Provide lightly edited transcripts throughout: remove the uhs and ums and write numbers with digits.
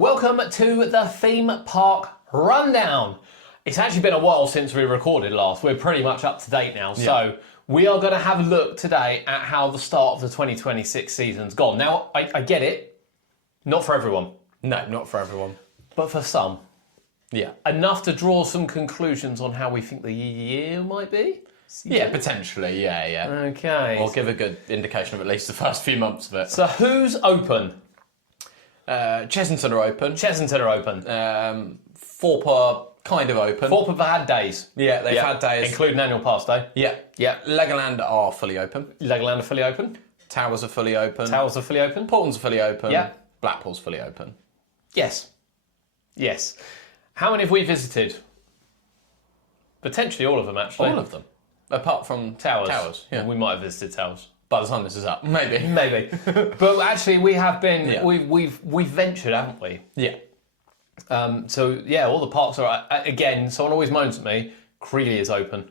Welcome to the theme park rundown. It's actually been a while since we recorded last. We're pretty much up to date now. So we are going to have a look today at how the start of the 2026 season's gone. Now, I get it. Not for everyone. No, not for everyone. But for some. Yeah. Enough to draw some conclusions on how we think the year might be? Yeah, potentially. Yeah. Okay. Or give a good indication of at least the first few months of it. So who's open? Chessington are open. Chessington are open. Thorpe are kind of open. Thorpe have had days. Yeah, they've had days. Including annual pass day. Yeah. Legoland are fully open. Legoland are fully open. Towers are fully open. Towers are fully open. Paultons are fully open. Yeah. Blackpool's fully open. Yes. How many have we visited? Potentially all of them, actually. All of them. Apart from Towers. Yeah. We might have visited Towers. By the time this is up. Maybe. But actually we have been, we've ventured, haven't we? Yeah. So all the parks are, again, someone always moans at me, Creeley is open.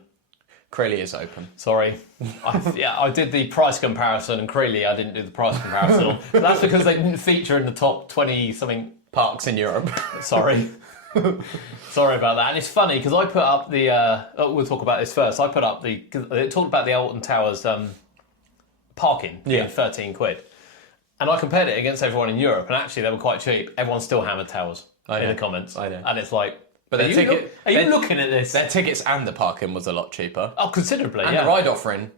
Creeley is open. Sorry. I did the price comparison and Creeley I didn't do the price comparison on. But that's because they didn't feature in the top 20 something parks in Europe. Sorry. Sorry about that. And it's funny because I put up the, we'll talk about this first. I put up it talked about the Alton Towers parking being 13 quid. And I compared it against everyone in Europe and actually they were quite cheap. Everyone still hammered Towers in the comments. I know. And it's like, but are you looking at this? Their tickets and the parking was a lot cheaper. Oh, considerably, and the ride offering,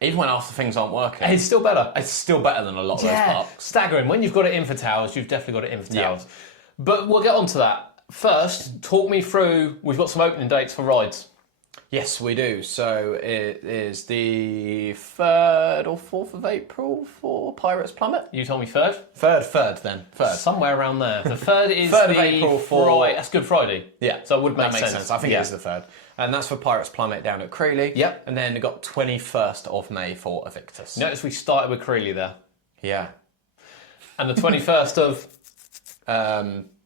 even when after things aren't working. It's still better. It's still better than a lot of those parks. Staggering. When you've got it in for Towers, you've definitely got it in for Towers. But we'll get on to that. First, talk me through, we've got some opening dates for rides. Yes, we do. So it is the 3rd or 4th of April for Pirates Plummet. You told me 3rd? 3rd. Somewhere around there. The 3rd is 3rd of April for... That's Good Friday. Yeah. So it would make that makes sense. I think it is the 3rd. And that's for Pirates Plummet down at Creeley. Yep. And then we got 21st of May for Evictus. Notice we started with Creeley there. Yeah. And the 21st of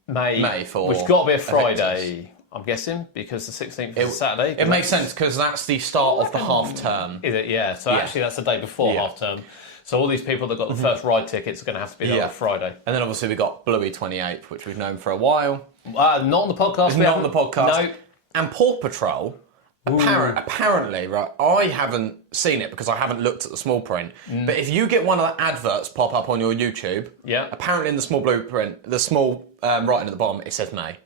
May for... Which got to be a Friday. Evictus. I'm guessing, because the 16th is a Saturday. It makes sense, because that's the start of the half-term. Is it? Yeah. So actually that's the day before half-term. So all these people that got the first ride tickets are going to have to be there on Friday. And then obviously we got Bluey 28th, which we've known for a while. Not on the podcast. It's not on the podcast. No. And Paw Patrol, apparently, right, I haven't seen it because I haven't looked at the small print, but if you get one of the adverts pop up on your YouTube, apparently in the small blueprint, the small writing at the bottom, it says May.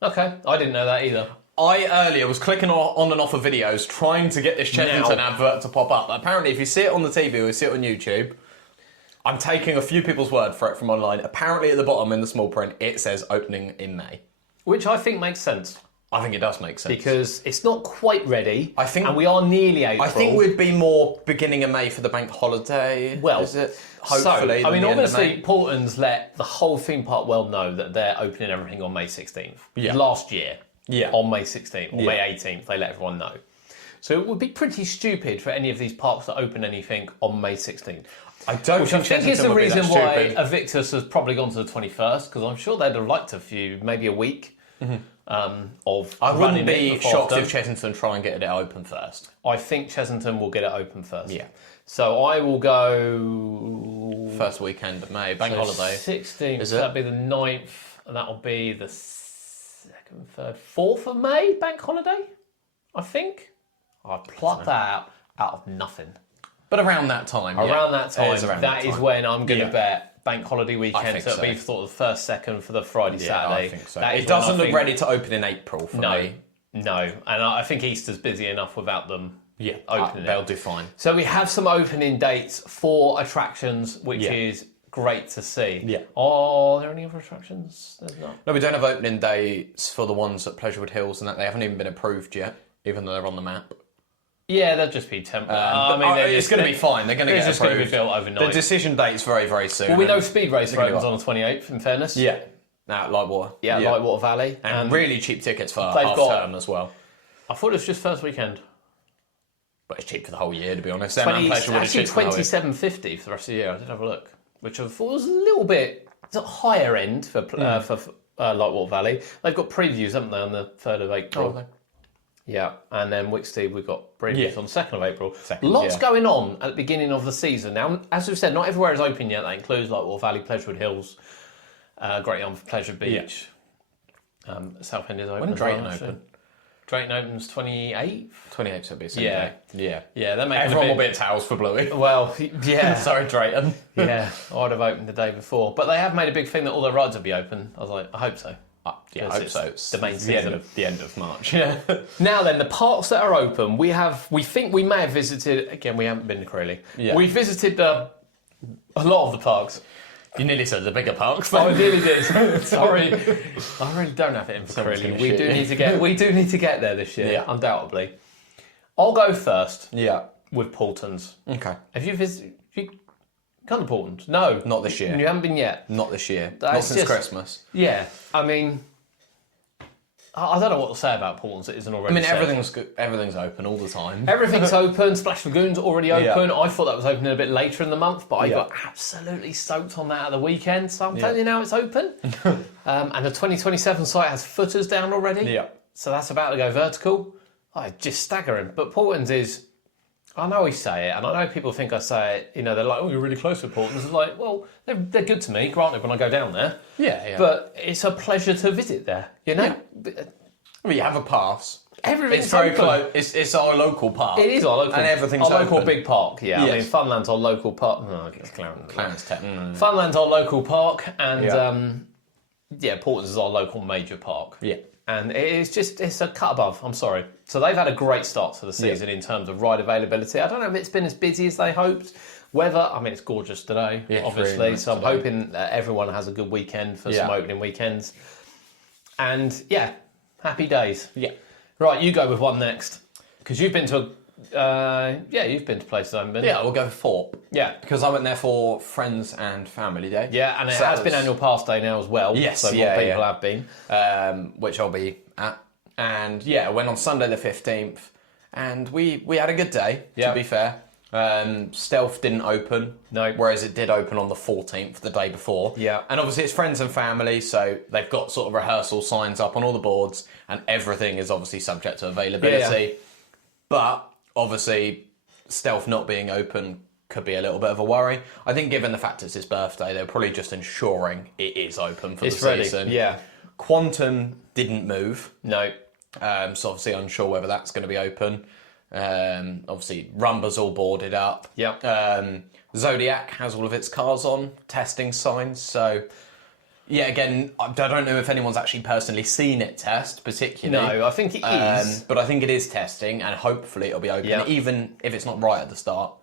Okay, I didn't know that either. I earlier was clicking on and off of videos trying to get this Chessington advert to pop up. But apparently, if you see it on the TV or you see it on YouTube, I'm taking a few people's word for it from online. Apparently, at the bottom in the small print, it says opening in May. Which I think makes sense. I think it does make sense. Because it's not quite ready, and we are nearly April. I think we'd be more beginning of May for the bank holiday. Well, is it? Hopefully. So, I mean, obviously, Paultons let the whole theme park world know that they're opening everything on May 16th. Yeah. Last year, on May 16th, or May 18th, they let everyone know. So it would be pretty stupid for any of these parks to open anything on May 16th. I don't think is the reason why Evictus has probably gone to the 21st, because I'm sure they'd have liked a few, maybe a week. Of I wouldn't be shocked if Chessington try and get it open first. I think Chessington will get it open first. Yeah. So I will go... First weekend of May, bank holiday. 16th, so that'll be the 9th, and that'll be the 2nd, 3rd, 4th of May, bank holiday, I think. I'll pluck that out of nothing. But around that time, Around that time, that is when I'm going to bet bank holiday I weekend, think so it'll be sort of the 1st, 2nd for the Friday, Saturday. I think so. It doesn't look ready to open in April for me. No, and I think Easter's busy enough without them opening they'll do fine. So we have some opening dates for attractions, which is great to see. Yeah. Are there any other attractions? There's not. No, we don't have opening dates for the ones at Pleasurewood Hills, and that they haven't even been approved yet, even though they're on the map. Yeah, they'll just be temporary. It's going to be fine. They're going to get just approved. Going to be built overnight. The decision date's very, very soon. Well, we know Speed Racer opens on the 28th, in fairness. Yeah. Now, Lightwater. Yeah, Lightwater Valley. And really cheap tickets for half-term as well. I thought it was just first weekend. But it's cheap for the whole year, to be honest. Actually, $27.50 for the rest of the year. I did have a look, which I thought was a little bit higher end for Lightwater Valley. They've got previews, haven't they, on the 3rd of April? Oh, okay. Yeah, and then Wicksteed, we've got previews on the 2nd of April. Lots going on at the beginning of the season. Now, as we've said, not everywhere is open yet. That includes Lightwater Valley, Pleasurewood Hills, Great Yarmouth Pleasure Beach. Southend is open. When as well, Drayton actually. open? Drayton opens 28th. 28th would be the same Yeah. day. Yeah. Yeah, they're making Everyone a will bit... be at Towers for Bluey. Well, yeah. Sorry, Drayton. Yeah, I'd have opened the day before. But they have made a big thing that all their rides will be open. I was like, I hope so. Yeah, I hope so. It's the main the season. the end of March. Yeah. Now then, the parks that are open, we think we may have visited, again, we haven't been to Crawley. Yeah. We visited a lot of the parks. You nearly said the bigger parks. I nearly did. Sorry. I really don't have it in for Crawley. We do need to get there this year, undoubtedly. I'll go first with Paultons. Okay. Have you visited... Come to Paultons? No. Not this year. You haven't been yet? Not this year. That's Not since just- Christmas. Yeah. I mean... I don't know what to say about Paultons that isn't already said. everything's good. Everything's open all the time. Everything's open. Splash Lagoon's already open. I thought that was opening a bit later in the month, but I got absolutely soaked on that at the weekend. So I'm telling you now, it's open. And the 2027 site has footers down already. Yeah. So that's about to go vertical. Just staggering. But Paultons is... I know we say it, and I know people think I say it, you know, they're like, oh, you're really close with Paultons. It's like, well, they're good to me, granted, when I go down there. Yeah. But it's a pleasure to visit there, you know? Yeah. You have a pass. Everything's It's very open. close. It's our local park. It is our local, and everything's our local open. big park. Yeah, Yes. I mean Funland's our local park. No, I guess Clarendon. Funland's Funland's our local park, and Paultons is our local major park. Yeah. And it's a cut above. I'm sorry. So they've had a great start to the season in terms of ride availability. I don't know if it's been as busy as they hoped. Weather, I mean, it's gorgeous today, obviously. Really nice so I'm today. hoping that everyone has a good weekend for some opening weekends. And happy days. Yeah. Right, you go with one next. Because you've been to, you've been to places I haven't been. Yeah, we'll go for Thorpe. Yeah. Because I went there for Friends and Family Day. Yeah, and it has been annual pass day now as well. Yes, so more people have been. Which I'll be at. And I went on Sunday the 15th, and we had a good day, to be fair. Stealth didn't open, whereas it did open on the 14th, the day before. Yeah. And obviously it's friends and family, so they've got sort of rehearsal signs up on all the boards, and everything is obviously subject to availability. Yeah. But obviously, Stealth not being open could be a little bit of a worry. I think given the fact it's his birthday, they're probably just ensuring it is open for the season. Yeah. Quantum didn't move. No. So obviously unsure whether that's going to be open. Obviously Rumba's all boarded up. Yep. Zodiac has all of its cars on, testing signs. So again, I don't know if anyone's actually personally seen it test particularly. No, I think it is. But I think it is testing, and hopefully it'll be open, even if it's not right at the start,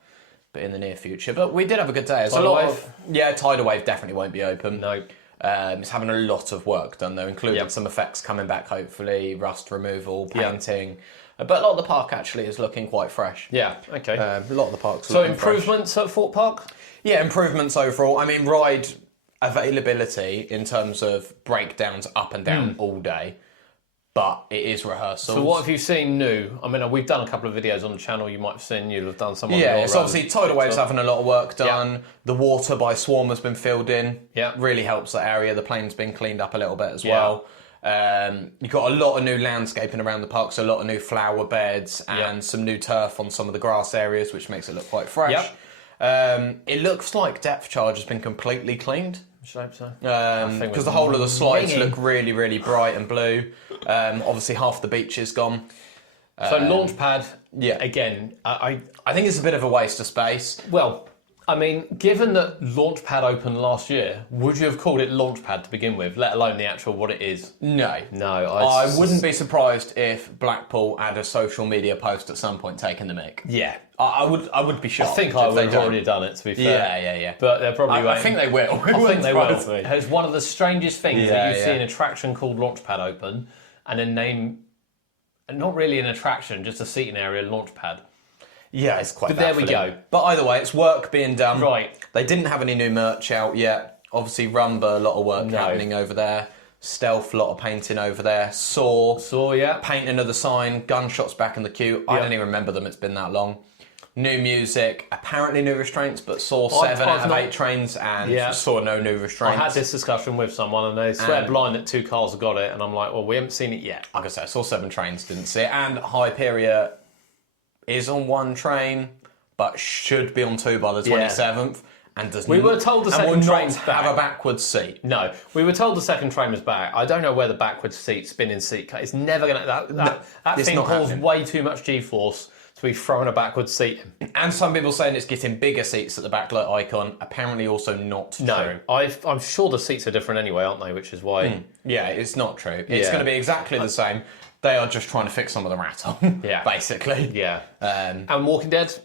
but in the near future. But we did have a good day. Tidal Wave? Tidal Wave definitely won't be open. No. It's having a lot of work done though, including some effects coming back, hopefully, rust removal, painting. But a lot of the park actually is looking quite fresh. Yeah, okay. A lot of the parks are So looking improvements at Thorpe Park? Yeah, improvements overall. I mean, ride availability in terms of breakdowns up and down all day, but it is rehearsals. So what have you seen new? I mean, we've done a couple of videos on the channel. You might have seen, you'll have done some on your it's obviously Tidal Wave's having a lot of work done. Yeah. The water by Swarm has been filled in. Yeah. Really helps that area. The plane's been cleaned up a little bit as well. You've got a lot of new landscaping around the park, so a lot of new flower beds and some new turf on some of the grass areas, which makes it look quite fresh. It looks like depth charge has been completely cleaned. I should hope so. Because the whole of the slides look really, really bright and blue. Obviously, half the beach is gone. So Launchpad, again, I think it's a bit of a waste of space. Well, I mean, given that Launchpad opened last year, would you have called it Launchpad to begin with, let alone the actual what it is? No. No. I wouldn't be surprised if Blackpool had a social media post at some point taking the mic. Yeah. I would be shocked. I think I would have already done it, to be fair. Yeah. But they're probably I think they will. I think they will. It's one of the strangest things that you see an attraction called Launchpad open and then name, not really an attraction, just a seating area, Launchpad. Yeah, it's quite But there we go. But either way, it's work being done. Right. They didn't have any new merch out yet. Obviously, Rumba, a lot of work happening over there. Stealth, a lot of painting over there. Saw, painting of the sign. Gunshots back in the queue. I don't even remember them. It's been that long. New music. Apparently new restraints, but saw 7 out of 8 trains and saw no new restraints. I had this discussion with someone and they swear blind that 2 cars have got it, and I'm like, well, we haven't seen it yet. Like I said, I saw 7 trains, didn't see it. And Hyperia is on 1 train, but should be on 2 by the 27th. and does We were told the and will second not train's back. have a backwards seat. No, we were told the second train was back. I don't know where the backwards seat, spinning seat, it's never going to... That it's thing not calls happening. way too much G-force to be throwing a backwards seat in. And some people saying it's getting bigger seats at the back like Icon. Apparently also not true. I'm sure the seats are different anyway, aren't they? Which is why... Yeah, it's not true. It's going to be exactly the same. They are just trying to fix some of the rattle, basically. Yeah. And Walking Dead?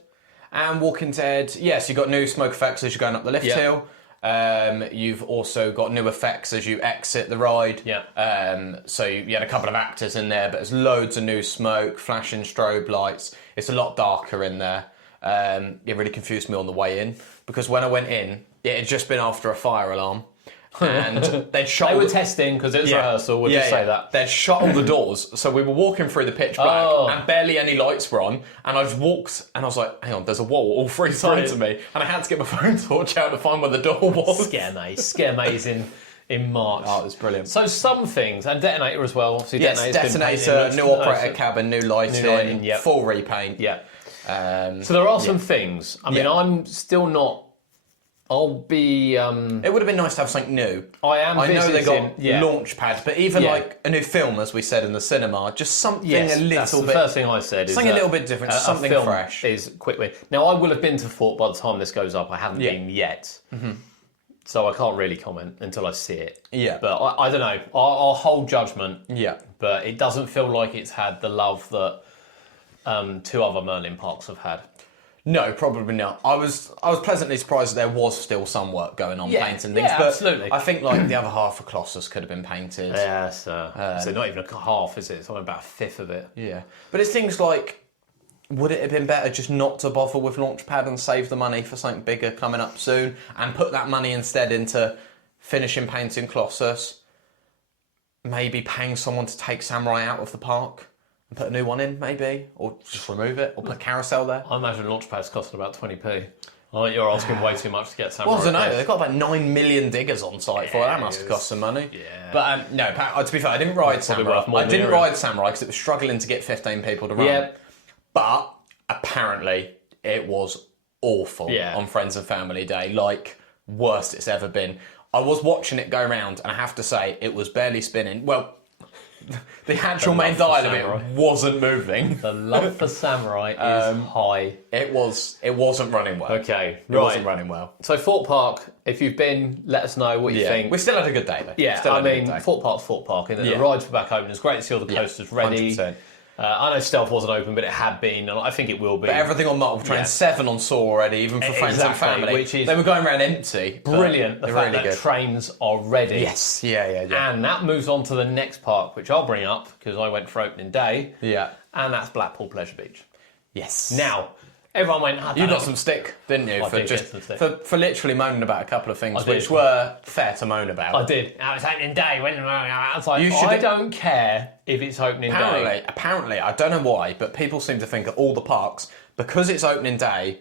And Walking Dead, yes, you've got new smoke effects as you're going up the lift hill. You've also got new effects as you exit the ride. Yeah. So you had a couple of actors in there, but there's loads of new smoke, flashing strobe lights. It's a lot darker in there. It really confused me on the way in, because when I went in, it had just been after a fire alarm. And they'd shut. They were testing because it was rehearsal. We'll just say that they'd shut all the doors, so we were walking through the pitch black, and barely any lights were on. And I just walked, and I was like, "Hang on, there's a wall all three sides of me," and I had to get my phone torch out to find where the door was. Scare maze in March. Oh, it was brilliant. So some things, and Detonator as well. Obviously, Yes, Detonator, new operator cabin, new lighting, full repaint. Yeah. So there are some things. I mean, I'm still not. I'll be... It would have been nice to have something new. I know they got launch pads, but even like a new film, as we said in the cinema, just something a little that's bit... the first thing I said. Something a little bit different, something film fresh. Is quickly. Now, I will have been to Thorpe by the time this goes up. I haven't been yet. Mm-hmm. So I can't really comment until I see it. Yeah. But I don't know. I'll hold judgment. Yeah. But it doesn't feel like it's had the love that two other Merlin parks have had. No, probably not. I was pleasantly surprised that there was still some work going on, painting things. But absolutely. I think like the other half of Colossus could have been painted. Yeah, so not even a half, is it? It's only about a fifth of it. Yeah. But it's things like, would it have been better just not to bother with Launchpad and save the money for something bigger coming up soon, and put that money instead into finishing painting Colossus? Maybe paying someone to take Samurai out of the park and put a new one in, maybe, or just remove it, or put Carousel there. I imagine Launchpad's costing about 20p. I think you're asking way too much to get Samurai. Well, I don't know. They've got about 9 million diggers on site for it. That must have cost some money. Yeah. But no, to be fair, I didn't ride Samurai. I didn't ride Samurai because it was struggling to get 15 people to run. Yeah. But apparently it was awful on Friends and Family Day. Like, worst it's ever been. I was watching it go round, and I have to say, it was barely spinning. Well, the actual main dial of it wasn't moving. The love for Samurai is high. It wasn't running well. Okay, It wasn't running well. So Thorpe Park, if you've been, let us know what you think. We still had a good day though. Yeah, I mean, Thorpe Park, and the rides were back open. It's great to see all the coasters ready. 100%. I know Stealth wasn't open, but it had been, and I think it will be. But everything on Multiple Train, 7 on Saw already, even for Friends and Family. Which is they were going around empty. Brilliant, the fact that trains are ready. Yes, yeah. And that moves on to the next park, which I'll bring up, because I went for opening day. Yeah. And that's Blackpool Pleasure Beach. Yes. Now, everyone went, you got some stick, didn't you? For literally moaning about a couple of things, which were fair to moan about. I did. It's opening day. I was like, I don't care if it's opening day. Apparently, I don't know why, but people seem to think at all the parks, because it's opening day,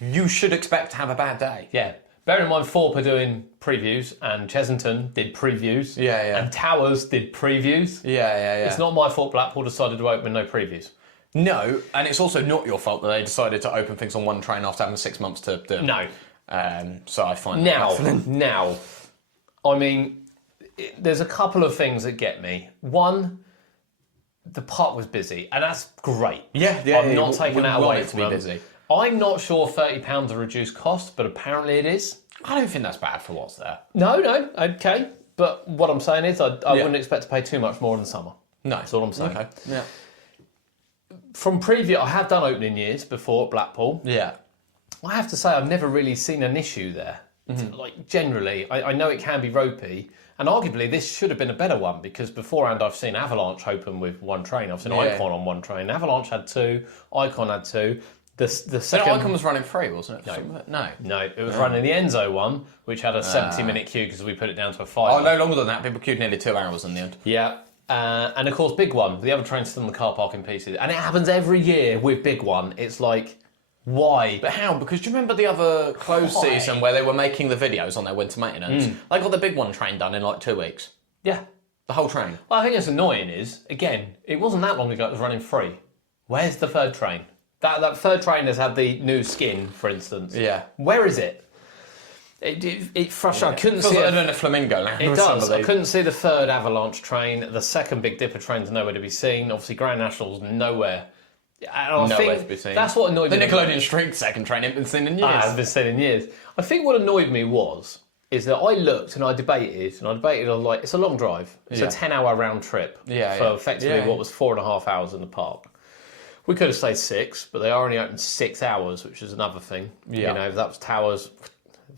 you should expect to have a bad day. Yeah. Bear in mind, Thorpe are doing previews, and Chessington did previews. Yeah. And Towers did previews. Yeah. It's not my fault Blackpool decided to open no previews. No, and it's also not your fault that they decided to open things on one train after having 6 months to do it. No. So I find Now, I mean, there's a couple of things that get me. One, the park was busy, and that's great. Yeah. I'm not taking that away from them. Busy. I'm not sure £30 a reduced cost, but apparently it is. I don't think that's bad for what's there. No, okay. But what I'm saying is I wouldn't expect to pay too much more in the summer. No. That's all I'm saying. Okay. Yeah. From preview, I have done opening years before at Blackpool. Yeah. I have to say I've never really seen an issue there. Mm-hmm. Like, generally, I know it can be ropey, and arguably this should have been a better one, because beforehand I've seen Avalanche open with one train. I've seen Icon on one train. Avalanche had 2, Icon had 2. The second... Icon was running 3, wasn't it? No, it was running the Enzo one, which had a 70-minute queue because we put it down to a 5. Oh, no longer than that. People queued nearly 2 hours in the end. Yeah. And of course, Big One. The other train's still in the car park in pieces. And it happens every year with Big One. It's like, why? But how? Because do you remember the other closed season where they were making the videos on their winter maintenance? They got the Big One train done in like 2 weeks. Yeah. The whole train. Well, I think what's annoying is, again, it wasn't that long ago it was running free. Where's the third train? That third train has had the new skin, for instance. Yeah. Where is it? It frustrated. I couldn't Feels see like in a flamingo land. It does. I couldn't see the third avalanche train. The second Big Dipper train's nowhere to be seen. Obviously, Grand National's nowhere. And Nowhere to be seen. That's what annoyed me. The Nickelodeon Street second train ain't been seen in years. I haven't been seen in years. I think what annoyed me is that I looked and I debated. I was like, it's a long drive. It's a 10-hour round trip. For effectively what was 4.5 hours in the park. We could have stayed 6, but they are only open 6 hours, which is another thing. Yeah. You know, that was Towers,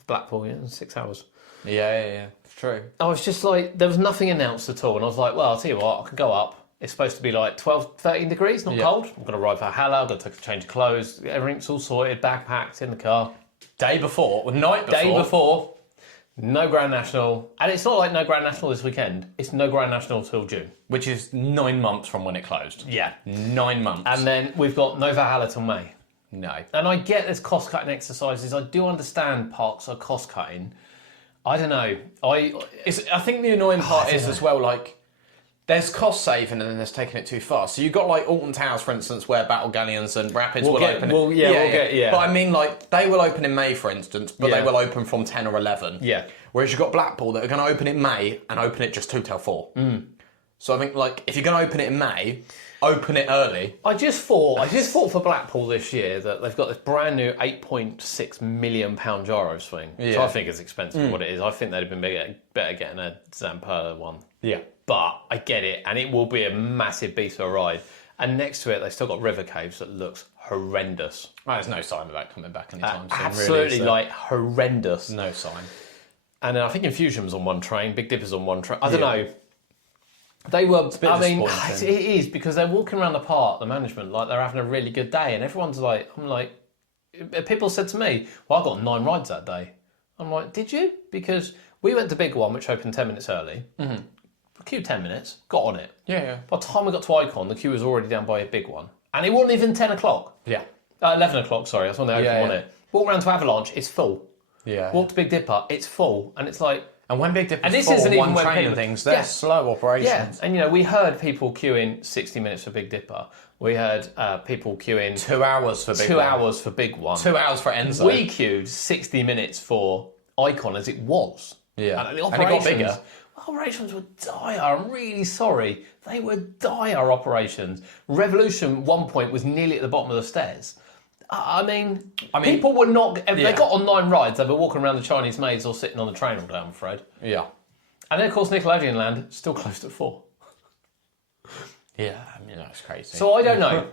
Blackpool, 6 hours. Yeah, it's true. I was just like, there was nothing announced at all. And I was like, well, I'll tell you what, I can go up. It's supposed to be like 12, 13 degrees, not cold. I'm going to ride Valhalla, I've got to take a change of clothes. Everything's all sorted, backpacked in the car. Day before, no Grand National. And it's not like no Grand National this weekend. It's no Grand National till June. Which is 9 months from when it closed. Yeah. 9 months. And then we've got no Valhalla till May. No. And I get there's cost-cutting exercises. I do understand parks are cost-cutting. I don't know. I think the annoying part is as well, like, there's cost saving and then there's taking it too far. So you've got like Alton Towers, for instance, where Battle Galleons and Rapids will open. But I mean, like, they will open in May, for instance, but they will open from 10 or 11. Yeah. Whereas you've got Blackpool that are going to open in May and open it just 2 till 4. So I think, like, if you're going to open it in May, open it early. I just thought for Blackpool this year that they've got this brand new £8.6 million gyro swing, which I think is expensive for what it is. I think they'd have been better getting a Zamperla one. Yeah. But I get it, and it will be a massive beast of a ride. And next to it, they've still got River Caves that looks horrendous. Well, there's no sign of that coming back anytime soon. Absolutely, really, horrendous. No sign. And then I think Infusion was on one train, Big Dipper's on one train. I don't know. They were. It is because they're walking around the park, the management, like they're having a really good day, and everyone's like, people said to me, "Well, I got 9 rides that day." I'm like, "Did you?" Because we went to Big One, which opened 10 minutes early. Mm-hmm. Queue 10 minutes, got on it. Yeah. By the time we got to Icon, the queue was already down by a Big One, and it wasn't even 10 o'clock. Yeah. 11 o'clock. Sorry, that's when they opened, wasn't it? Walk around to Avalanche, it's full. Yeah. Walk to Big Dipper, it's full, and it's like. And when Big Dipper's and this full, isn't even one train and things, they're slow operations. Yeah, and we heard people queuing 60 minutes for Big Dipper. We heard people queuing 2 hours for Big 2 One. hours for Big One. 2 hours for Enzo. We queued 60 minutes for Icon as it was. Yeah. And the operations, and it got bigger. Operations were dire. I'm really sorry. They were dire operations. Revolution, one point, was nearly at the bottom of the stairs. I mean, people were not. If they got on 9 rides, they were walking around the Chinese maids or sitting on the train all day, I'm afraid. Yeah. And then, of course, Nickelodeon Land still closed at 4. Yeah, it's crazy. So I don't know.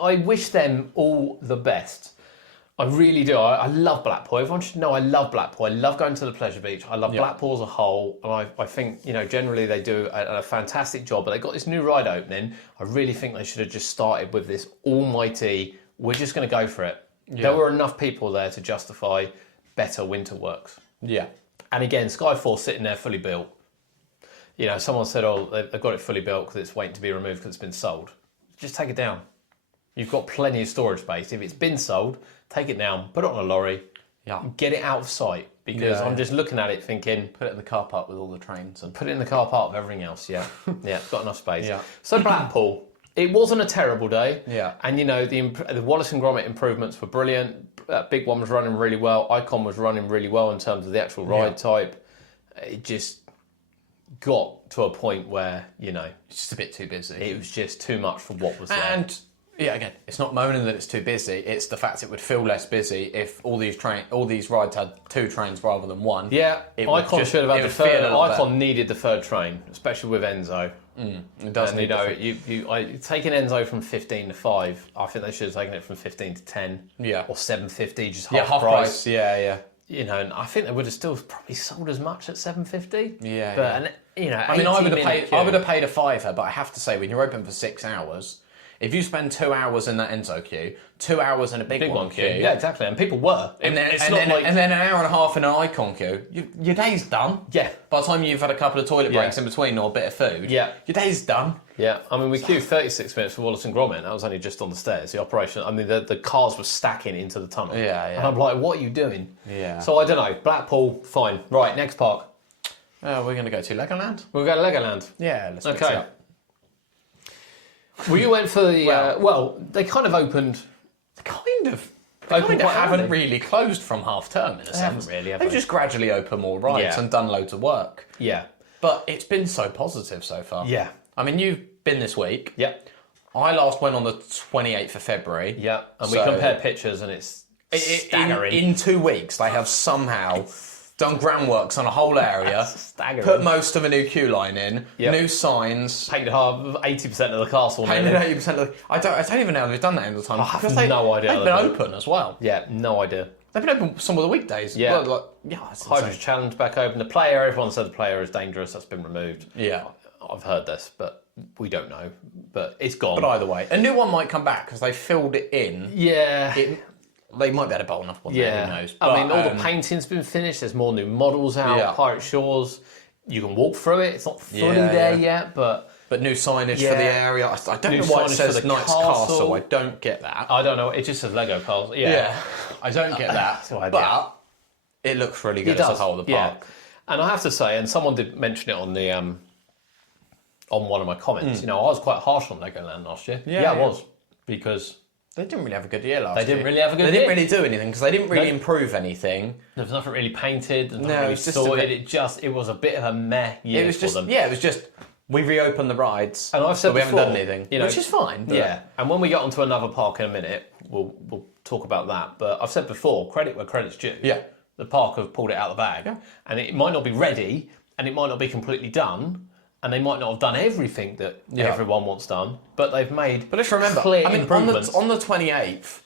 I wish them all the best. I really do. I love Blackpool. Everyone should know I love Blackpool. I love going to the pleasure beach. I love Blackpool as a whole. And I think, generally they do a fantastic job. But they got this new ride opening. I really think they should have just started with this almighty, we're just going to go for it. Yeah. There were enough people there to justify better winter works. Yeah. And again, Skyforce sitting there fully built. Someone said, they've got it fully built because it's waiting to be removed because it's been sold. Just take it down. You've got plenty of storage space. If it's been sold, take it down, put it on a lorry, get it out of sight. Because I'm just looking at it thinking... Put it in the car park with all the trains. Put it in the car park with everything else, yeah. It's got enough space. Yeah. So Blackpool, it wasn't a terrible day. Yeah. And, the Wallace and Gromit improvements were brilliant. Big One was running really well. Icon was running really well in terms of the actual ride type. It just got to a point where, It's just a bit too busy. It was just too much for what was there. And... yeah, again, it's not moaning that it's too busy. It's the fact it would feel less busy if all these rides had 2 trains rather than 1. Yeah, Icon should have had the third. Icon needed the third train, especially with Enzo. It does. And taking Enzo from 15 to 5. I think they should have taken it from 15 to 10. Yeah, or 7.50, just half price. Yeah. And I think they would have still probably sold as much at 7.50. Yeah. But I would have paid a £5, but I have to say, when you're open for 6 hours. If you spend 2 hours in that Enzo queue, 2 hours in a big one queue... Yeah, exactly, and people were. And then an hour and a half in an Icon queue, your day's done. Yeah. By the time you've had a couple of toilet breaks in between or a bit of food, your day's done. Yeah, we queued 36 minutes for Wallace and Gromit. That was only just on the stairs. The operation, the cars were stacking into the tunnel. Yeah. And I'm like, what are you doing? Yeah. So I don't know. Blackpool, fine. Right, next park. We're going to go to Legoland. We'll go to Legoland. Yeah, let's mix it up. Well, you went for the... they kind of opened... Kind of. open quite haven't early. really closed from half term in a sense. haven't really, have They've they? just gradually opened more rides and done loads of work. Yeah. But it's been so positive so far. Yeah. I mean, you've been this week. Yep. I last went on the 28th of February. Yeah. And we compared pictures and it's staggering. In 2 weeks, they have somehow done groundworks on a whole area, staggering. put most of a new queue line in, Yep. new signs. Painted half 80% of the castle. Painted nearly. 80% of the... I don't even know how they've done that in the time. I have because no idea They've how been they've done open as well. Yeah, no idea. They've been open some of the weekdays. Yeah. It's Hydrogen insane. Challenge back open. The player, everyone said the player is dangerous. That's been removed. Yeah. I've heard this, but we don't know. But it's gone. But either way, a new one might come back because they filled it in. Yeah. They might be able to bolt another one there, who knows. But, I mean, all the painting's been finished. There's more new models out. Yeah. Pirate Shores. You can walk through it. It's not fully Yeah, there yeah. yet, but new signage for Yeah. the area. I don't New know why it signage says for the Knights castle. Castle. I don't get that. I don't know. It just says Lego Castle. Yeah. I don't get that. no idea. But it looks really good It does. as a whole of the yeah. park. And I have to say, and someone did mention it on the on one of my comments. You know, I was quite harsh on Legoland last year. Yeah, I yeah. was because They didn't really have a good year last year. They didn't really have a good They didn't year. really do anything because they didn't really No. improve anything. there was nothing really painted. Nothing No, really it's just a sorted. bit- It was a bit of a meh year It was for just them. it was just we reopened the rides, And I've said but we before, haven't done anything, you know, which is fine. But Yeah, and when we get onto another park in a minute, we'll talk about that. But I've said before, credit where credit's due. Yeah. The park have pulled it out of the bag. Yeah. And it might not be ready, and it might not be completely done, and they might not have done everything that everyone wants done, but they've made But let's remember, clear I mean, improvements. on the 28th,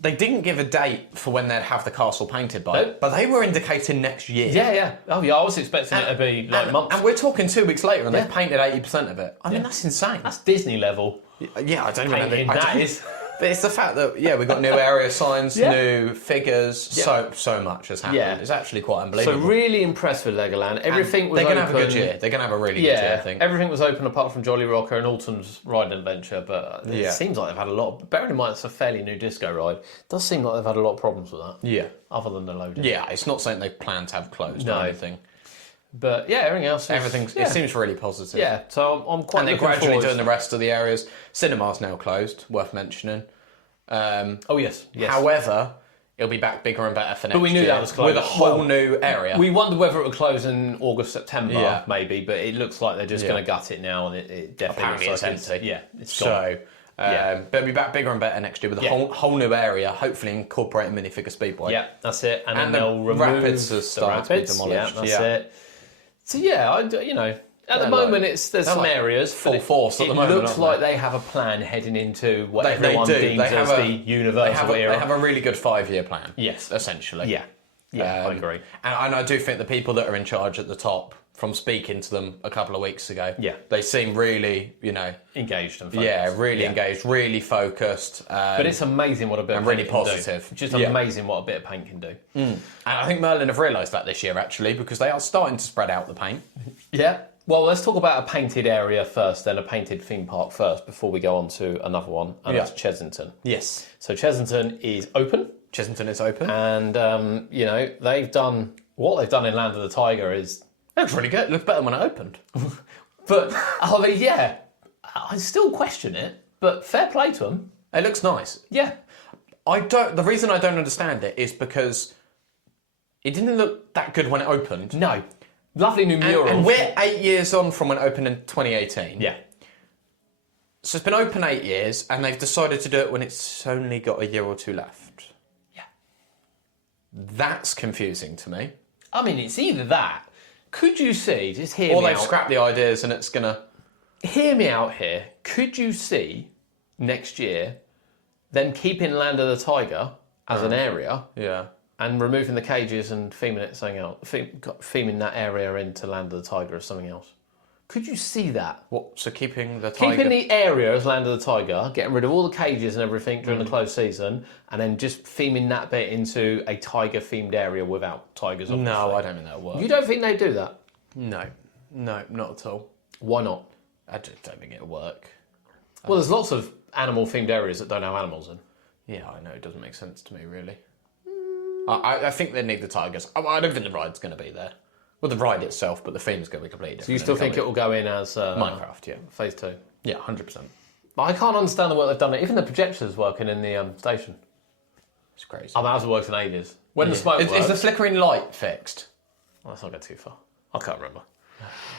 they didn't give a date for when they'd have the castle painted by, No. but they were indicating next year. yeah. Oh, yeah, I was expecting it to be like months. And we're talking 2 weeks later, and Yeah. they've painted 80% of it. I mean, Yeah. that's insane. That's Disney level. Yeah, I don't even know. Painting, I that don't- is. But it's the fact that we've got new area signs, Yeah. new figures. Yeah. So much has happened. Yeah. It's actually quite So unbelievable. really impressed with Legoland. Everything was they're open. gonna have a good year. They're gonna have a really good year, I Yeah, think. everything was open apart from Jolly Rocker and Alton's Ride and Adventure, but it Yeah. seems like they've had a lot of, bearing in mind it's a fairly new disco ride, it does seem like they've had a lot of problems with that, Yeah. other than the loading. Yeah, it's not something they plan to have closed No. or anything. But yeah, everything else is... It seems really positive. Yeah, so I'm quite And they're looking gradually forward doing the rest of the areas. Cinema's now closed, worth mentioning. Oh, yes. However, it'll be back bigger and better for next year. we knew that was closed. With a whole Well, new area. We wondered whether it would close in August, September, Yeah. maybe, but it looks like they're just Yeah. going to gut it now, and it definitely Apparently looks like it's empty. Yeah, it's gone. So, but it'll be back bigger and better next year with a whole new area, hopefully incorporating minifigure speedway. Yeah, that's it. And then the they'll remove rapids have the started to be rapids. demolished. Yeah, that's Yeah. it. So yeah, at the They're moment like- there's they're some like areas. full but force at the it moment, looks aren't like they? they have a plan heading into what They everyone do. deems They have as a- the universal They era. have a really good 5-year plan. Yes. Essentially. Yeah, I agree. And I do think the people that are in charge at the top, from speaking to them a couple of weeks ago, they seem really, Engaged and focused. really engaged, really focused. But it's amazing what a bit of really paint can positive. do. Just Yeah. amazing what a bit of paint can do. And I think Merlin have realised that this year, actually, because they are starting to spread out the paint. Yeah. Well, let's talk about a painted area first, then a painted theme park first, before we go on to another one, and that's Chessington. Yes. So Chessington is open. Chessington is open. And, they've done... What they've done in Land of the Tiger is... It looks really good. It looks better than when it opened. But, I mean, yeah, I still question it, but fair play to them. It looks nice. Yeah. The reason I don't understand it is because it didn't look that good when it opened. No. Lovely new mural. And we're 8 years on from when it opened in 2018. Yeah. So it's been open 8 years, and they've decided to do it when it's only got a year or two left. Yeah. That's confusing to me. I mean, it's either that. Could you see, just hear Or me they've out. scrapped the ideas and it's gonna... Hear me out here. Could you see next year them keeping Land of the Tiger as an area Yeah. and removing the cages and theming it something else, theming that area into Land of the Tiger as something else? Could you see that? What? So keeping the tiger... Keeping the area as Land of the Tiger, getting rid of all the cages and everything during the closed season, and then just theming that bit into a tiger-themed area without tigers, obviously. No, I don't think that'll work. You don't think they do that? No, not at all. Why not? I just don't think it'll work. Well, there's lots of animal-themed areas that don't have animals in. Yeah, I know, it doesn't make sense to me, really. I think they need the tigers. I don't think the ride's going to be there. Well, the ride itself, but the theme's going to be completely different. So you still think it will go in as... Minecraft, yeah. Phase 2? Yeah, 100%. But I can't understand the work they've done. Even the projectors working in the station. It's crazy. I hasn't worked in ages. When the smoke works... Is the flickering light fixed? Well, let's not go too far. I can't remember.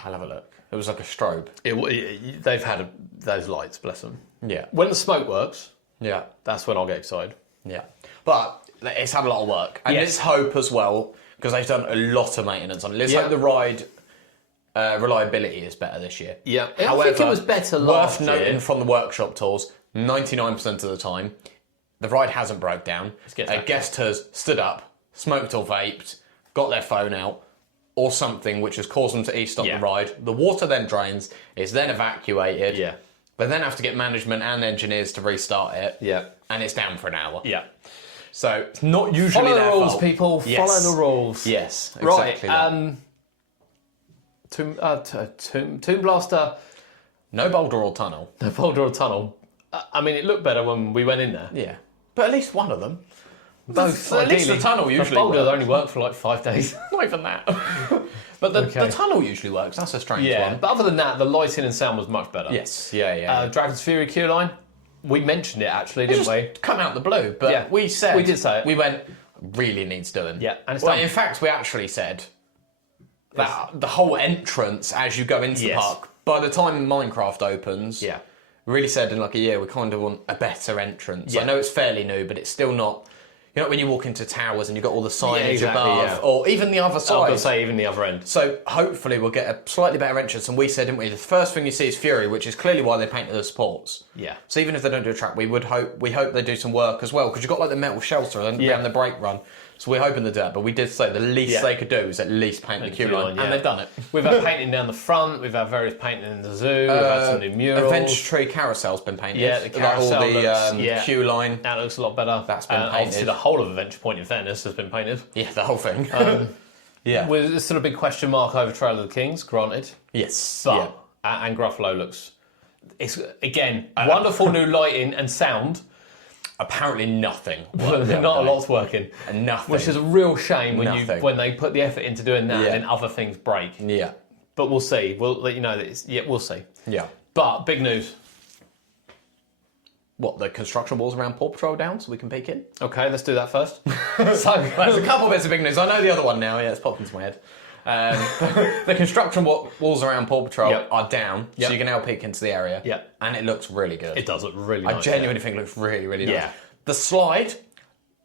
I'll have a look. It was like a strobe. They've had those lights, bless them. Yeah. When the smoke works, yeah, that's when I'll get excited. Yeah. But it's had a lot of work. And let's hope as well, because they've done a lot of maintenance on it. Let's hope the ride reliability is better this year. Yeah. However, I think it was better last year. Worth noting from the workshop tours, 99% of the time, the ride hasn't broke down. A guest has stood up, smoked or vaped, got their phone out, or something which has caused them to e-stop the ride. The water then drains, is then evacuated. Yeah. They then have to get management and engineers to restart it. Yeah. And it's down for an hour. Yeah. So it's not usually Follow their the rules, fault. people. Yes. Follow the rules. Yes, exactly. Right. Tomb Blaster. No boulder or tunnel. No boulder or tunnel. I mean, it looked better when we went in there. Yeah. But at least one of them. Both. At least the tunnel usually The boulder works. only worked for like 5 days. Not even that. But the tunnel usually works. That's a strange one. But other than that, the lighting and sound was much better. Yes. Yeah. Dragon's Fury queue line. We mentioned it actually, didn't we? Come out the blue, but we said we did say it. We went really needs doing. Yeah, and it's well, done. in fact, we actually said that the whole entrance as you go into the park. By the time Minecraft opens, we really said in like a year we kind of want a better entrance. I know it's fairly new, but it's still not. You know when you walk into towers and you've got all the signage above, or even the other side. I was going to say even the other end. So hopefully we'll get a slightly better entrance. And we said, didn't we? The first thing you see is Fury, which is clearly why they painted the supports. Yeah. So even if they don't do a track, we hope they do some work as well, because you've got like the metal shelter and the brake run. So we're hoping they do it, but we did say the least they could do is at least paint the queue line, and they've done it. We've had painting down the front, we've had various painting in the zoo, we've had some new murals. Adventure Tree Carousel's been painted. Yeah, the carousel all the queue line. That looks a lot better. That's been painted. Obviously the whole of Adventure Point in fairness has been painted. Yeah, the whole thing. There's still a big question mark over Trail of the Kings, granted. Yes. But, and Gruffalo looks, it's again, wonderful new lighting and sound. Apparently nothing. Not a lot's working. Nothing. Which is a real shame when they put the effort into doing that and then other things break. Yeah. But we'll see. We'll let you know that we'll see. Yeah. But big news. What, the construction walls around Paw Patrol down so we can peek in? Okay, let's do that first. There's a couple bits of big news. I know the other one now. Yeah, it's popped into my head. The construction walls around Paw Patrol are down, so you can now peek into the area. Yeah. And it looks really good. It does look really nice. I genuinely think it looks really, really nice. Yeah. The slide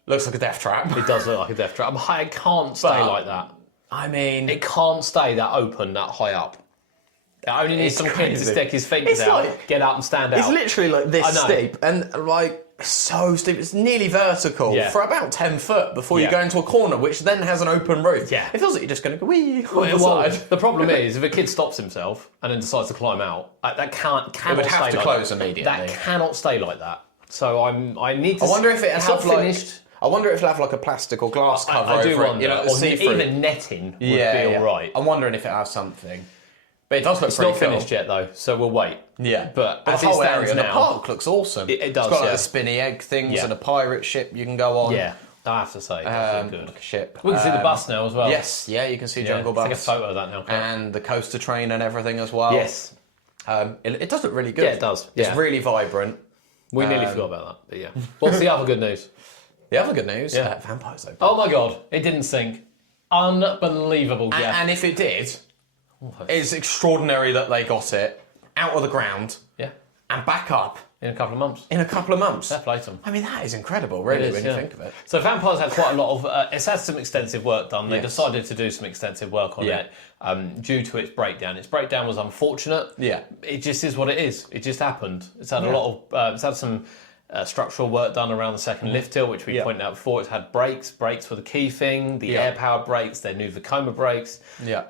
looks like a death trap. It does look like a death trap. It can't stay like that. I mean... It can't stay that open, that high up. It only needs some kid to stick his fingers out, get up and stand out. It's literally like this steep, and like so steep. It's nearly vertical for about 10 foot before you go into a corner, which then has an open roof. Yeah. It feels like you're just going to go wee on the side. The problem is, if a kid stops himself and then decides to climb out, that cannot stay like that. It would have to close immediately. That cannot stay like that. So I need to... I wonder if it's not finished. I wonder if it'll have like a plastic or glass cover over it. You know, or even netting would be all right. I'm wondering if it has something. But it does look pretty cool. It's not finished yet though, so we'll wait. Yeah. But the as whole it stands area, now, the park looks awesome. It does, It's got like the spinny egg things and a pirate ship you can go on. Yeah, I have to say, it does look good. Like a ship. We can see the bus now as well. Yes, you can see Jungle Bus. Take a photo of that now. And the coaster train and everything as well. Yes. It does look really good. Yeah, it does. It's really vibrant. We nearly forgot about that, but yeah. What's the other good news? The other good news, Vampires Open. Oh my god, it didn't sink. Unbelievable, Jeff. And if it did, it's extraordinary that they got it out of the ground and back up. In a couple of months. Fair play to them. I mean, that is incredible, really, when you think of it. So Vampires had quite a lot of... it's had some extensive work done. They decided to do some extensive work on it due to its breakdown. Its breakdown was unfortunate. Yeah. It just is what it is. It just happened. It's had a lot of... it's had some structural work done around the second lift hill, which we pointed out before. It's had brakes. Brakes were the key thing. The air-powered brakes. Their new Vekoma brakes. Yeah.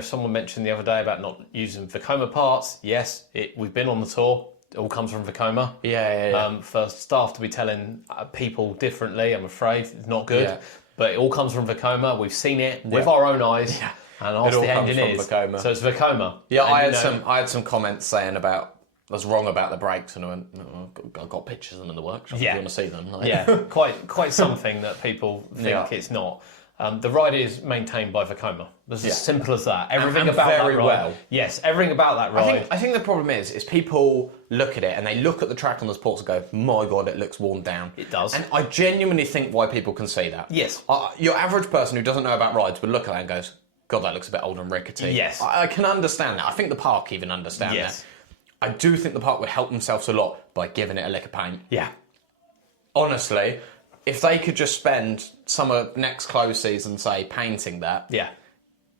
Someone mentioned the other day about not using Vekoma parts. Yes, we've been on the tour. It all comes from Vekoma. For staff to be telling people differently, I'm afraid, it's not good. Yeah. But it all comes from Vekoma. We've seen it with our own eyes. Yeah. And asked the engineers. Vekoma. So it's Vekoma. Yeah, and I had some comments saying about I was wrong about the brakes, and I went, no, I've got pictures of them in the workshop. If you want to see them? Quite something that people think it's not. The ride is maintained by Vekoma. It's as simple as that. Everything and about very that ride. well. Yes, everything about that ride. I think the problem is people look at it and they look at the track on the sports and go, my God, it looks worn down. It does. And I genuinely think why people can see that. Yes. Your average person who doesn't know about rides would look at that and goes, God, that looks a bit old and rickety. Yes. I can understand that. I think the park even understand that. I do think the park would help themselves a lot by giving it a lick of paint. Yeah. Honestly, if they could just spend summer next close season, say, painting that,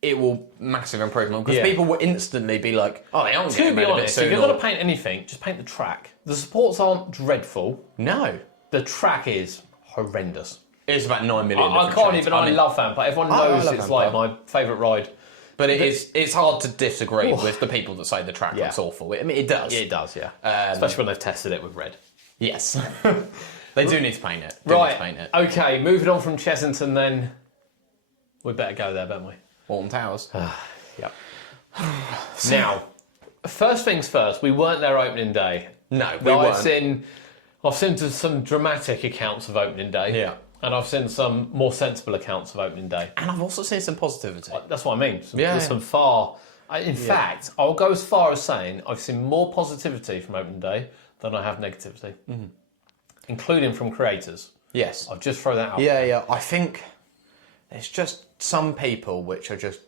it will massive improvement. Because people will instantly be like, oh, they aren't getting rid of it soon. If you're going to paint anything, just paint the track. The supports aren't dreadful. No. The track is horrendous. It's about 9 million. I can't even. I love Fan Park. Everyone knows it's like my favourite ride. But it's hard to disagree with the people that say the track looks awful. I mean, it does. It does, yeah. Especially when they've tested it with red. Yes. They do need to paint it. Okay, moving on from Chessington then. We better go there, don't we? Alton Towers. Yep. Now, first things first, we weren't there opening day. No, we weren't. I've seen some dramatic accounts of opening day. Yeah. And I've seen some more sensible accounts of opening day. And I've also seen some positivity. That's what I mean. Some In fact, I'll go as far as saying I've seen more positivity from opening day than I have negativity. Mm-hmm. Including from creators. Yes. I'll just throw that out. Yeah. I think there's just some people which are just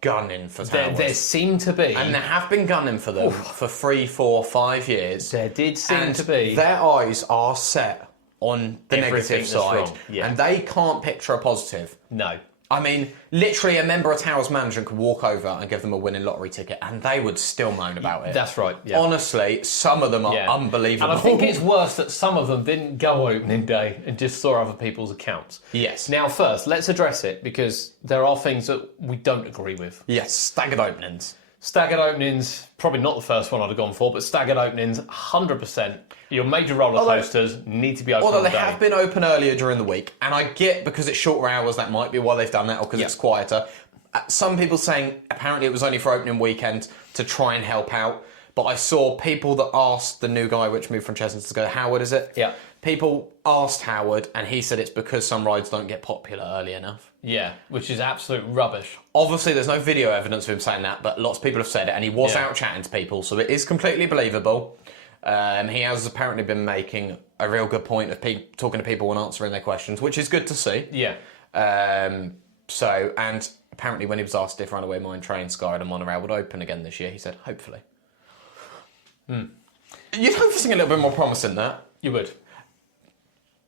gunning for Towers. There seem to be. And there have been gunning for them for 3, 4, 5 years. There did seem to be. Their eyes are set on the negative side. Yeah. And they can't picture a positive. No. I mean, literally a member of Towers management could walk over and give them a winning lottery ticket and they would still moan about it. That's right, yeah. Honestly, some of them are unbelievable. And I think it's worse that some of them didn't go opening day and just saw other people's accounts. Yes. Now, first, let's address it because there are things that we don't agree with. Yes, staggered openings. Staggered openings, probably not the first one I'd have gone for, but staggered openings, 100%. Your major roller coasters need to be open. Although they have been open earlier during the week, and I get because it's shorter hours, that might be why they've done that, or because it's quieter. Some people saying apparently it was only for opening weekend to try and help out. But I saw people that asked the new guy, which moved from Chessington to go, Howard, is it? Yeah. People asked Howard, and he said it's because some rides don't get popular early enough. Yeah, which is absolute rubbish. Obviously, there's no video evidence of him saying that, but lots of people have said it, and he was out chatting to people, so it is completely believable. He has apparently been making a real good point of talking to people and answering their questions, which is good to see. Yeah. And apparently when he was asked if Runaway Mine Train, Sky and Monorail would open again this year, he said, hopefully. You'd hope for something a little bit more promising than that. You would.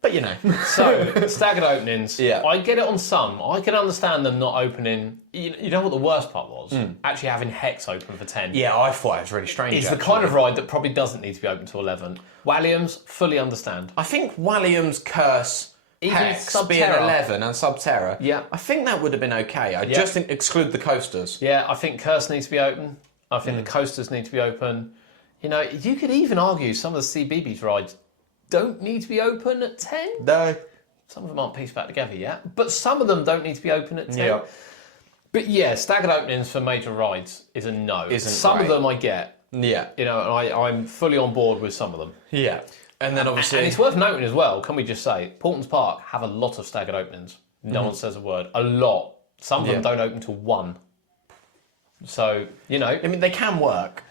But you know. So, staggered openings. Yeah. I get it on some. I can understand them not opening. You know what the worst part was? Actually having Hex open for 10. Yeah, I thought it was really strange. It's the kind of ride that probably doesn't need to be open to 11. Walliams, fully understand. I think Walliams, Curse, even Hex Subterra. being 11 and Subterra. Yeah. I think that would have been okay. I just think exclude the coasters. Yeah, I think Curse needs to be open. I think the coasters need to be open. You know, you could even argue some of the CBeebies rides don't need to be open at 10. No. Some of them aren't pieced back together yet, but some of them don't need to be open at 10. Yeah. But yeah, staggered openings for major rides is a no. Some of them I get. Yeah. You know, and I'm fully on board with some of them. Yeah. And then obviously... And it's worth noting as well, can we just say, Paultons Park have a lot of staggered openings. No one says a word. A lot. Some of them don't open till 1. So, you know... I mean, they can work.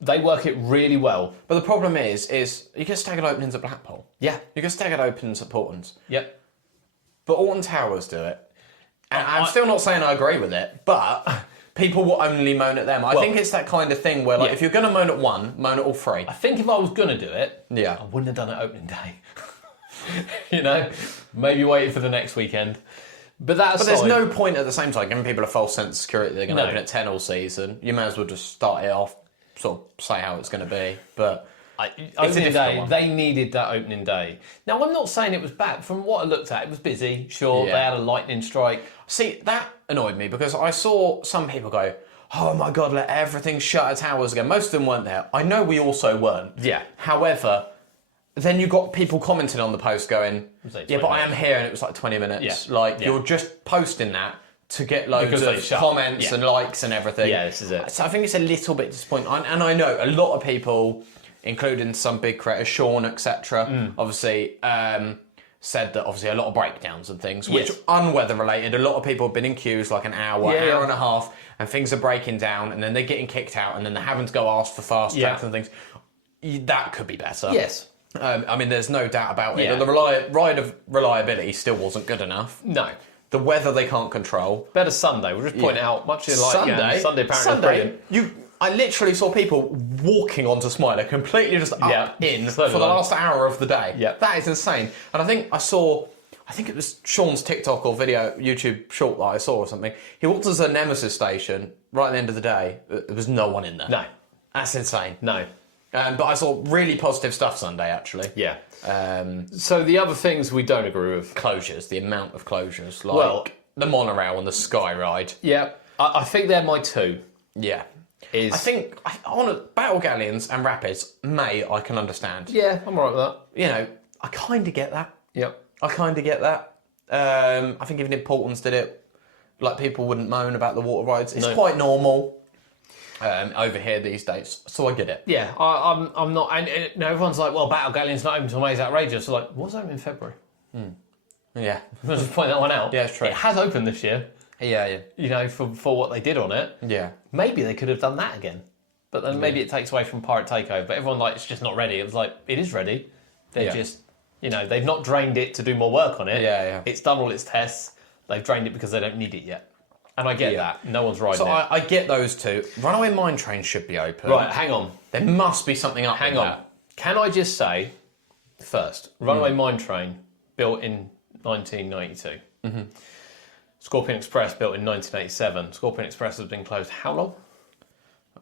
They work it really well. But the problem is you get staggered openings at Blackpool. Yeah. You get staggered openings at Paultons. Yep. But Alton Towers do it. And I'm still not saying I agree with it, but people will only moan at them. I think it's that kind of thing where, like, if you're going to moan at one, moan at all 3. I think if I was going to do it, I wouldn't have done it opening day. You know? Maybe waited for the next weekend. But there's no point at the same time giving people a false sense of security. They're going to open at 10 all season. You may as well just start it off, sort of say how it's going to be. But opening day, they needed that opening day. Now, I'm not saying it was bad. From what I looked at, it was busy. Sure, they had a lightning strike. See, that annoyed me because I saw some people go, oh my God, let everything shut at Towers again. Most of them weren't there. I know we also weren't. Yeah. However, then you got people commenting on the post going, yeah, but I am here, and it was like 20 minutes. Yeah. You're just posting that to get loads of comments and likes and everything. Yeah, this is it. So I think it's a little bit disappointing. And I know a lot of people, including some big creators, Sean, etc., obviously said that obviously a lot of breakdowns and things, Yes. which unweather related. A lot of people have been in queues like an hour, hour and a half, and things are breaking down, and then they're getting kicked out, and then they're having to go ask for fast tracks and things. That could be better. Yes. I mean, there's no doubt about it. Yeah. The ride of reliability still wasn't good enough. No. The weather they can't control. Better Sunday. We'll just point out, much like Sunday apparently brilliant. I literally saw people walking onto Smiler, completely just up in for the last hour of the day. Yeah. That is insane. And I think it was Sean's TikTok or video, YouTube short that I saw or something. He walked to the Nemesis station right at the end of the day. There was no one in there. No. That's insane. No. But I saw really positive stuff Sunday, actually. Yeah. So the other things we don't agree with. Closures, the amount of closures. Like the monorail and the Sky Ride. Yeah. I think they're my two. Yeah. I think on Battle Galleons and Rapids, I can understand. Yeah, I'm alright with that. You know, I kind of get that. Yep. I kind of get that. I think even if Paultons did it, like people wouldn't moan about the water rides. It's quite normal over here these days, so I get it. Yeah, I'm not. And everyone's like, well, Battle Galleon's not open until May, is outrageous. So like, what's open in February? Yeah. Let's just point that one out. Yeah, it's true. It has opened this year. Yeah. You know, for what they did on it. Yeah. Maybe they could have done that again. But then maybe it takes away from Pirate Takeover. But everyone, like, it's just not ready. It was like, it is ready. They're just, you know, they've not drained it to do more work on it. Yeah. It's done all its tests. They've drained it because they don't need it yet. And I get that. No one's riding so it. I get those two. Runaway Mine Train should be open. Right, hang on. There must be something up Hang with on. that. Can I just say, first, Runaway Mine Train, built in 1992. Scorpion Express, built in 1987. Scorpion Express has been closed how long?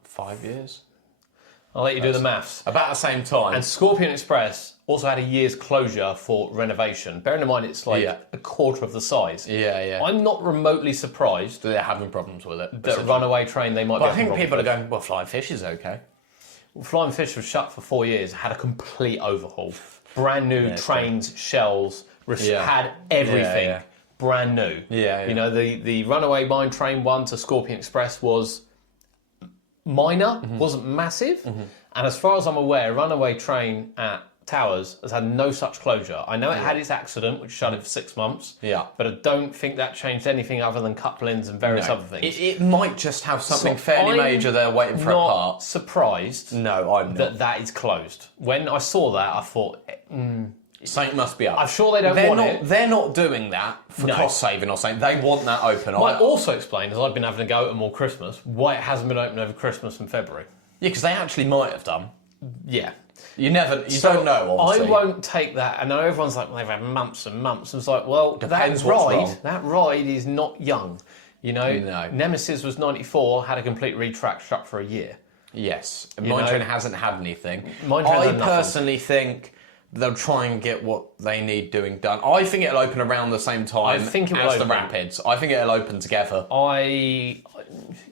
5 years? I'll let you do the maths. About the same time. And Scorpion Express also had a year's closure for renovation. Bearing in mind it's like a quarter of the size. Yeah. I'm not remotely surprised They're having problems with it. that Runaway Train they might But be I think having people are problems going, well, Flying Fish is okay. with. Flying Fish was shut for 4 years, had a complete overhaul. Brand new trains, shells, had everything. Yeah. Brand new. Yeah. You know, the Runaway Mine Train one to Scorpion Express was minor, wasn't massive. And as far as I'm aware, Runaway Train at Towers has had no such closure. I know it had its accident, which shut it for 6 months. Yeah. But I don't think that changed anything other than couplings and various other things. It might just have something fairly major there waiting for a not part. surprised No, I'm not. that is closed. When I saw that, I thought, Something must be up. I'm sure they don't want it. They're not doing that for cost saving or something. They want that open. Might also explain, as I've been having to go to them all Christmas, why it hasn't been open over Christmas and February. Yeah, because they actually might have done. Yeah. You don't know, obviously. I won't take that. I know everyone's like, well, they've had months and months. And it's like, well, Depends what's wrong. that ride is not young. You know, No. Nemesis was 94, had a complete retract shut for a year. Yes. Mine Train hasn't had anything. Mine Train I had nothing. personally think they'll try and get what they need doing done. I think it'll open around the same time as the Rapids. I think it'll open together. May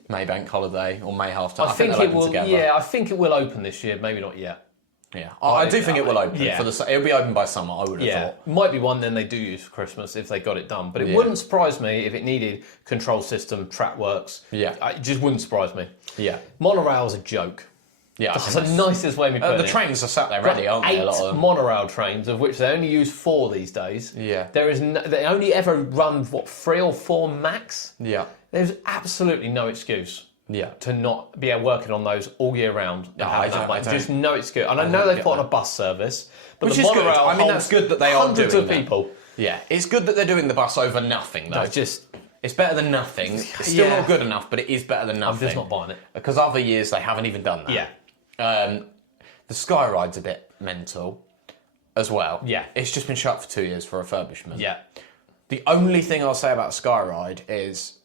Bank Holiday or May Half Term. I think it will. Together. Yeah, I think it will open this year. Maybe not yet. Yeah, I do think it will open. Yeah. It'll be open by summer. I would have thought. Might be one then they do use for Christmas if they got it done. But it wouldn't surprise me if it needed control system, track works. Yeah, it just wouldn't surprise me. Yeah, monorail's a joke. Yeah, that's the nicest way of me putting it. The trains are sat there ready, aren't they? 8 monorail trains, of which they only use 4 these days. Yeah, they only ever run 3 or 4 max. Yeah, there's absolutely no excuse. Yeah, to not be working on those all year round. No, I don't. Just know it's good. And I know they've put on a bus service, but which the is monorail good. I mean, that's good that they are doing hundreds of people. Yeah, it's good that they're doing the bus over nothing, though. It's better than nothing. It's still not good enough, but it is better than nothing. I'm just not buying it. Because other years they haven't even done that. Yeah. The Sky Ride's a bit mental as well. Yeah. It's just been shut for 2 years for refurbishment. Yeah. The only thing I'll say about Sky Ride is,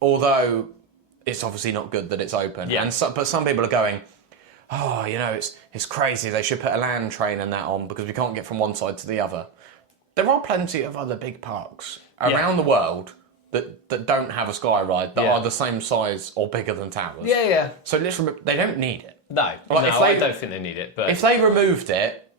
although it's obviously not good that it's open, but some people are going, oh, you know, it's crazy. They should put a land train and that on because we can't get from one side to the other. There are plenty of other big parks around the world that don't have a Sky Ride that are the same size or bigger than Towers. Yeah. So literally, they don't need it. No, I don't think they need it. But if they removed it,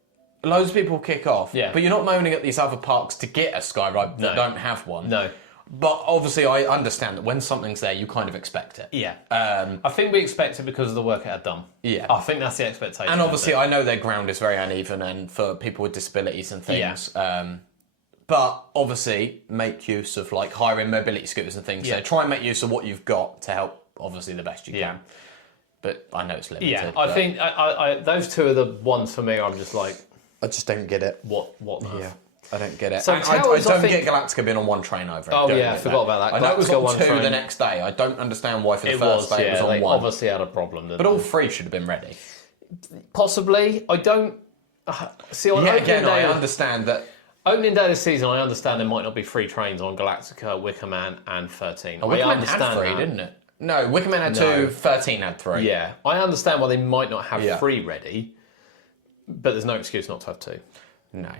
loads of people will kick off. Yeah. But you're not moaning at these other parks to get a Sky Ride that don't have one. No. But obviously, I understand that when something's there, you kind of expect it. Yeah. I think we expect it because of the work it had done. Yeah. I think that's the expectation. And obviously, I know their ground is very uneven and for people with disabilities and things. Yeah. But obviously, make use of like hiring mobility scooters and things. Yeah. So try and make use of what you've got to help, obviously, the best you can. But I know it's limited. Yeah, I think those two are the ones for me. I'm just like, I just don't get it. What? Yeah. I don't get it. So I don't get Galactica being on one train over. Oh yeah, I forgot about that. I know it was on two the next day. I don't understand why for the first day it was on they one. Obviously had a problem. But all three should have been ready. Possibly. I don't see on opening day. I understand that. Opening day of the season, I understand there might not be 3 trains on Galactica, Wickerman, and 13. Wickerman had 3, didn't it? No, Wickerman had 2, 13 had 3. Yeah, I understand why they might not have 3 ready, but there's no excuse not to have 2. No.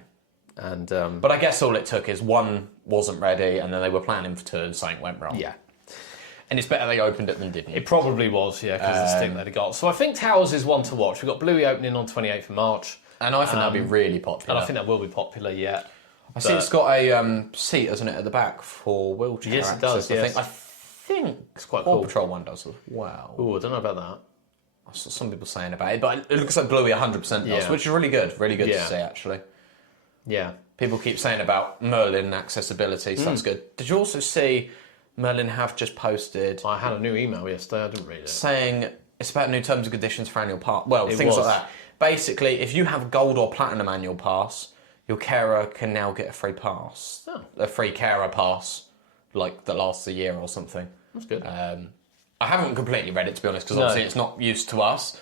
And but I guess all it took is one wasn't ready, and then they were planning for 2, and something went wrong. Yeah. And it's better they opened it than didn't. It probably was, yeah, because of the stick they'd got. So I think Towers is one to watch. We've got Bluey opening on 28th of March. And I think that'll be really popular. And I think that will be popular, yeah. I see it's got a seat, hasn't it, at the back for wheelchair access. It does, yes. I think it's quite Paw cool. Patrol one does as well. Oh, I don't know about that. I saw some people saying about it, but it looks like Bluey 100% does, which is really good. Really good to see, actually. Yeah. People keep saying about Merlin accessibility, so that's good. Did you also see Merlin have just posted... I had a new email yesterday, I didn't read it. Saying it's about new terms and conditions for annual pass. Well, things like that. Basically, if you have a gold or platinum annual pass, your carer can now get a free pass. Oh. A free carer pass, like, that lasts a year or something. That's good. I haven't completely read it, to be honest, because obviously it's not used to us,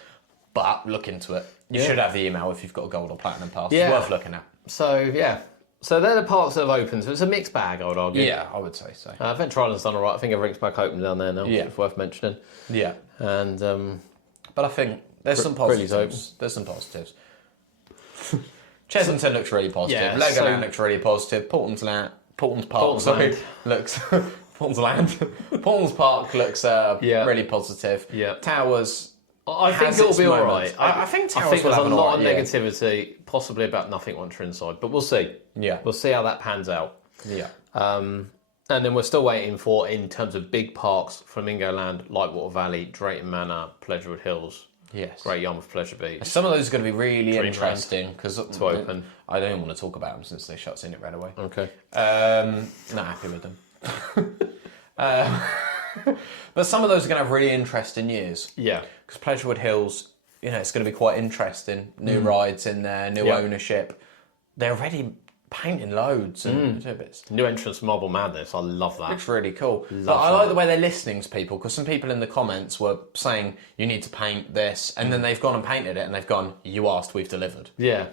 but look into it. You should have the email if you've got a gold or platinum pass. Yeah. It's worth looking at. So, yeah. So they're the parks that have opened. So it's a mixed bag, I would argue. Yeah, I would say so. Venture Island's done all right. I think everything's back open down there now. Yeah. It's worth mentioning. Yeah. And but I think there's some positives. There's some positives. Chessington looks really positive. Yeah, Legoland looks really positive. Paultons Park looks... Paultons Park looks really positive. Yeah. Towers... I think it'll be all right. I think Towers there's will have a lot of negativity, possibly about nothing once you're inside, but we'll see. Yeah. We'll see how that pans out. Yeah. And then we're still waiting for, in terms of big parks, Flamingo Land, Lightwater Valley, Drayton Manor, Pleasurewood Hills, Great Yarmouth Pleasure Beach. Some of those are going to be really interesting because to open. I don't even want to talk about them since they shut Scenic Red away. Okay. Not happy with them. But some of those are going to have really interesting years. Yeah. Because Pleasurewood Hills, it's going to be quite interesting. New rides in there, new ownership. They're already painting loads and bits. New entrance Marble Madness, I love that. Looks really cool. But I like the way they're listening to people, because some people in the comments were saying, you need to paint this, and then they've gone and painted it, and they've gone, you asked, we've delivered. Yeah.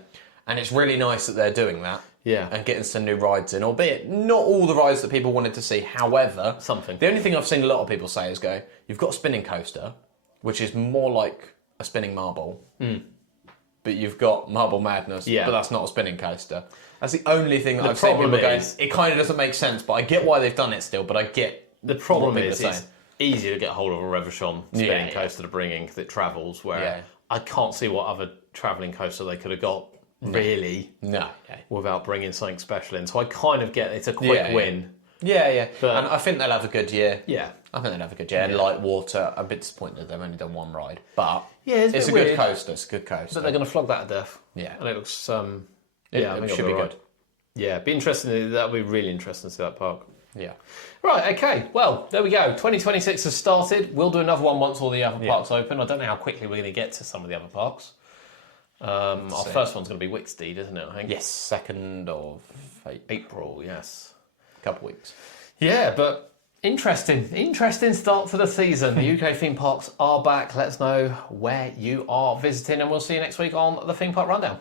And it's really nice that they're doing that. Yeah. And getting some new rides in, albeit not all the rides that people wanted to see. However, the only thing I've seen a lot of people say is you've got a spinning coaster, which is more like a spinning marble, but you've got Marble Madness, but that's not a spinning coaster. That's the only thing that I've seen people going, it kind of doesn't make sense, but I get why they've done it still, but I get the problem is it's easier to get hold of a Revachon spinning coaster to bring in because it travels, where I can't see what other travelling coaster they could have got. Really? No. Without bringing something special in. So I kind of get it's a quick win. Yeah. But, and I think they'll have a good year. Yeah. I think they'll have a good year. And Lightwater, I'm a bit disappointed they've only done one ride. But it's a good coaster. It's a good coaster. But they're going to flog that to death. Yeah. And it looks... it should be good. Yeah, be interesting. That'll be really interesting to see that park. Yeah. Right, okay. Well, there we go. 2026 has started. We'll do another one once all the other parks open. I don't know how quickly we're going to get to some of the other parks. Our first one's going to be Wicksteed, isn't it, I think? Yes, 2nd of April, yes. A couple of weeks. Yeah, but interesting start to the season. The UK theme parks are back. Let us know where you are visiting, and we'll see you next week on the Theme Park Rundown.